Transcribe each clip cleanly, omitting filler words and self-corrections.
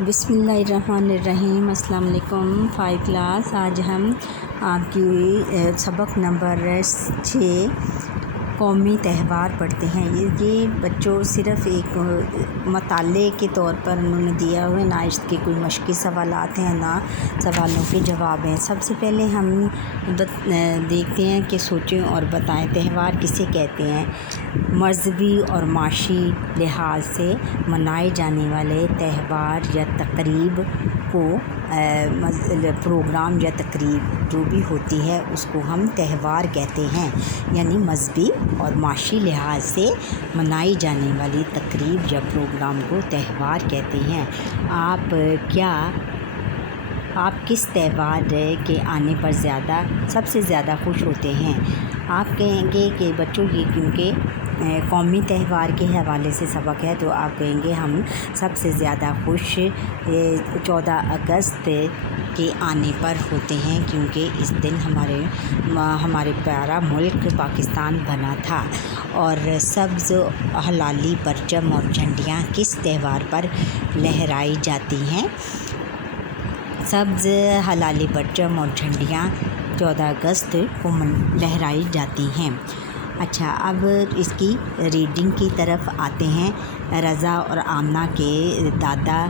بسم اللہ الرحمن الرحیم۔ السلام علیکم 5 کلاس۔ آج ہم آپ کی سبق نمبر 6 قومی تہوار پڑھتے ہیں۔ یہ بچوں صرف ایک مطالعے کے طور پر انہوں نے دیا ہوئے، نہ اس کے کوئی مشقی سوالات ہیں نہ سوالوں کے جواب ہیں۔ سب سے پہلے ہم دیکھتے ہیں کہ سوچیں اور بتائیں تہوار کسے کہتے ہیں۔ مذہبی اور معاشی لحاظ سے منائے جانے والے تہوار یا تقریب کو پروگرام یا تقریب جو بھی ہوتی ہے اس کو ہم تہوار کہتے ہیں، یعنی مذہبی اور معاشی لحاظ سے منائی جانے والی تقریب یا پروگرام کو تہوار کہتے ہیں۔ آپ کس تہوار کے آنے پر سب سے زیادہ خوش ہوتے ہیں؟ آپ کہیں گے کہ بچوں یہ کیونکہ قومی تہوار کے حوالے سے سبق ہے تو آپ کہیں گے ہم سب سے زیادہ خوش 14 اگست کے آنے پر ہوتے ہیں، کیونکہ اس دن ہمارے پیارا ملک پاکستان بنا تھا۔ اور سبز ہلالی پرچم اور جھنڈیاں کس تہوار پر لہرائی جاتی ہیں؟ سبز ہلالی پرچم اور جھنڈیاں 14 اگست کو لہرائی جاتی ہیں۔ اچھا، اب اس کی ریڈنگ کی طرف آتے ہیں۔ رضا اور آمنہ کے دادا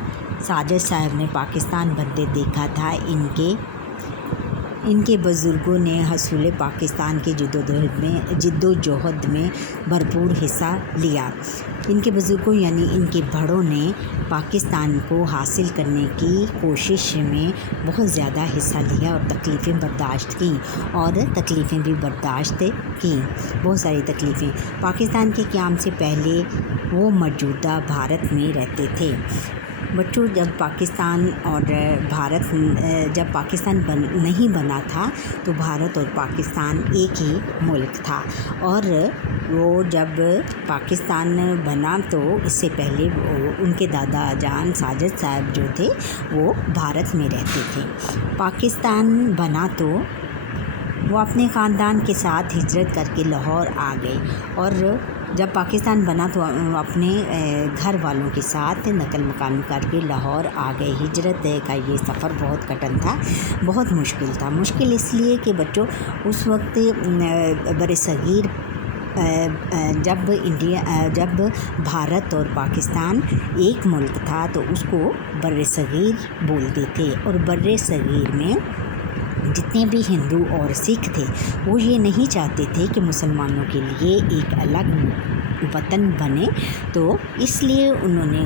ساجد صاحب نے پاکستان بنتے دیکھا تھا۔ ان کے بزرگوں نے حصول پاکستان کی جد و جہد میں بھرپور حصہ لیا۔ ان کے بزرگوں یعنی ان کے بڑوں نے پاکستان کو حاصل کرنے کی کوشش میں بہت زیادہ حصہ لیا اور تکلیفیں بھی برداشت کی، بہت ساری تکلیفیں۔ پاکستان کے قیام سے پہلے وہ موجودہ بھارت میں رہتے تھے۔ بچوں، جب پاکستان نہیں بنا تھا تو بھارت اور پاکستان ایک ہی ملک تھا، اور وہ جب پاکستان بنا تو اس سے پہلے ان کے دادا جان ساجد صاحب جو تھے وہ بھارت میں رہتے تھے۔ پاکستان بنا تو وہ اپنے خاندان کے ساتھ ہجرت کر کے لاہور آ گئے، اور جب پاکستان بنا تو اپنے گھر والوں کے ساتھ نقل مکانی کر کے لاہور آ گئے۔ ہجرت کا یہ سفر بہت کٹھن تھا، بہت مشکل تھا۔ مشکل اس لیے کہ بچوں اس وقت برصغیر جب بھارت اور پاکستان ایک ملک تھا تو اس کو برصغیر بولتے تھے، اور برصغیر میں جتنے بھی ہندو اور سکھ تھے وہ یہ نہیں چاہتے تھے کہ مسلمانوں کے لیے ایک الگ وطن بنے، تو اس لیے انہوں نے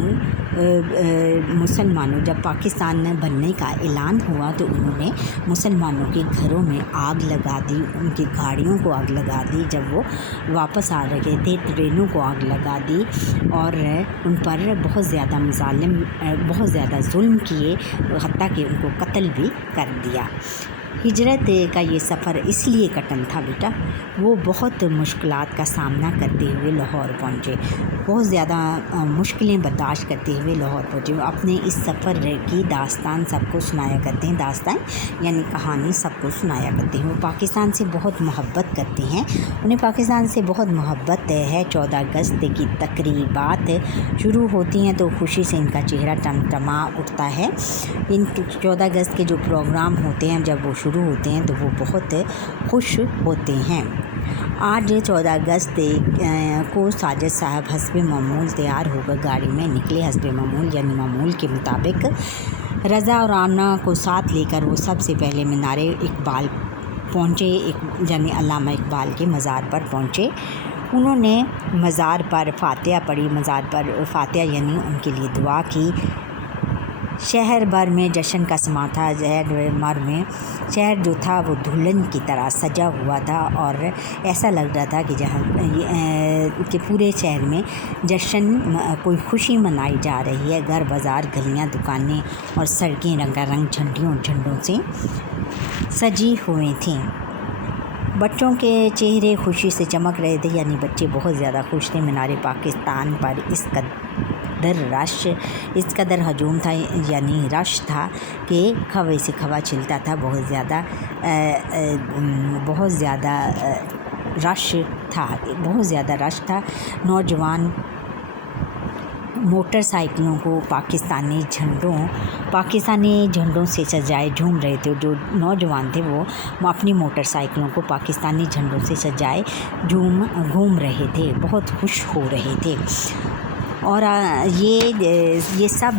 جب پاکستان بننے کا اعلان ہوا تو انہوں نے مسلمانوں کے گھروں میں آگ لگا دی، ان کی گاڑیوں کو آگ لگا دی، جب وہ واپس آ رہے تھے ٹرینوں کو آگ لگا دی، اور ان پر بہت زیادہ ظلم کیے، حتیٰ کہ ان کو قتل بھی کر دیا۔ ہجرت کا یہ سفر اس لیے کٹھن تھا بیٹا، وہ بہت مشکلات کا سامنا کرتے ہوئے لاہور پہنچے، بہت زیادہ مشکلیں برداشت کرتے ہوئے لاہور پہنچے۔ وہ اپنے اس سفر کی داستان سب کو سنایا کرتے ہیں، داستان یعنی کہانی سب کو سنایا کرتے ہیں۔ وہ پاکستان سے بہت محبت کرتے ہیں، انہیں پاکستان سے بہت محبت ہے۔ 14 اگست کی تقریبات شروع ہوتی ہیں تو خوشی سے ان کا چہرہ ٹمٹما اٹھتا ہے۔ ان 14 اگست کے جو پروگرام ہوتے ہیں جب وہ شروع ہوتے ہیں تو وہ بہت خوش ہوتے ہیں۔ آج 14 اگست کو ساجد صاحب حسب معمول تیار ہو کر گاڑی میں نکلے۔ حسب معمول یعنی معمول کے مطابق رضا اور آمنہ کو ساتھ لے کر وہ سب سے پہلے مینار اقبال پہنچے، یعنی علامہ اقبال کے مزار پر پہنچے۔ انہوں نے مزار پر فاتحہ پڑھی، مزار پر فاتحہ یعنی ان کے لیے دعا کی۔ شہر بھر میں جشن کا سما تھا، شہر جو تھا وہ دلہن کی طرح سجا ہوا تھا، اور ایسا لگ رہا تھا کہ پورے شہر میں کوئی خوشی منائی جا رہی ہے۔ گھر بازار، گلیاں، دکانیں اور سڑکیں رنگا رنگ جھنڈوں سے سجی ہوئی تھیں۔ بچوں کے چہرے خوشی سے چمک رہے تھے، یعنی بچے بہت زیادہ خوش تھے۔ مینار پاکستان پر اس قدر ہجوم تھا، یعنی رش تھا کہ کھوے سے کھوا چلتا تھا، بہت زیادہ رش تھا۔ نوجوان موٹر سائیکلوں کو پاکستانی جھنڈوں سے سجائے جھوم رہے تھے. جو نوجوان تھے وہ اپنی موٹر سائیکلوں کو پاکستانی جھنڈوں سے سجائے گھوم رہے تھے, بہت خوش ہو رہے تھے. اور یہ سب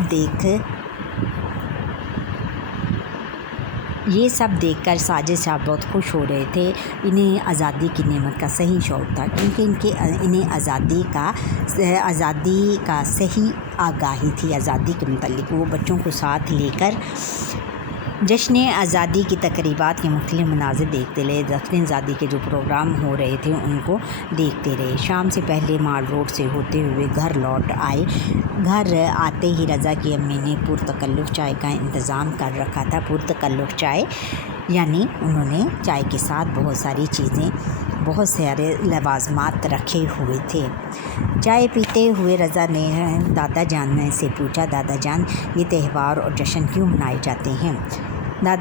دیکھ کر ساجد صاحب بہت خوش ہو رہے تھے. انہیں آزادی کی نعمت کا صحیح شعور تھا, کیونکہ انہیں آزادی کا صحیح آگاہی تھی. آزادی کے متعلق وہ بچوں کو ساتھ لے کر جشن آزادی کی تقریبات کے مختلف مناظر دیکھتے رہے. دفن آزادی کے جو پروگرام ہو رہے تھے ان کو دیکھتے رہے. شام سے پہلے مال روڈ سے ہوتے ہوئے گھر لوٹ آئے. گھر آتے ہی رضا کی امی نے پرتکلف چائے کا انتظام کر رکھا تھا. پرتکلف چائے یعنی انہوں نے چائے کے ساتھ بہت سارے لوازمات رکھے ہوئے تھے. چائے پیتے ہوئے رضا نے دادا جان سے پوچھا, دادا جان یہ تہوار اور جشن کیوں منائے جاتے ہیں؟ دادا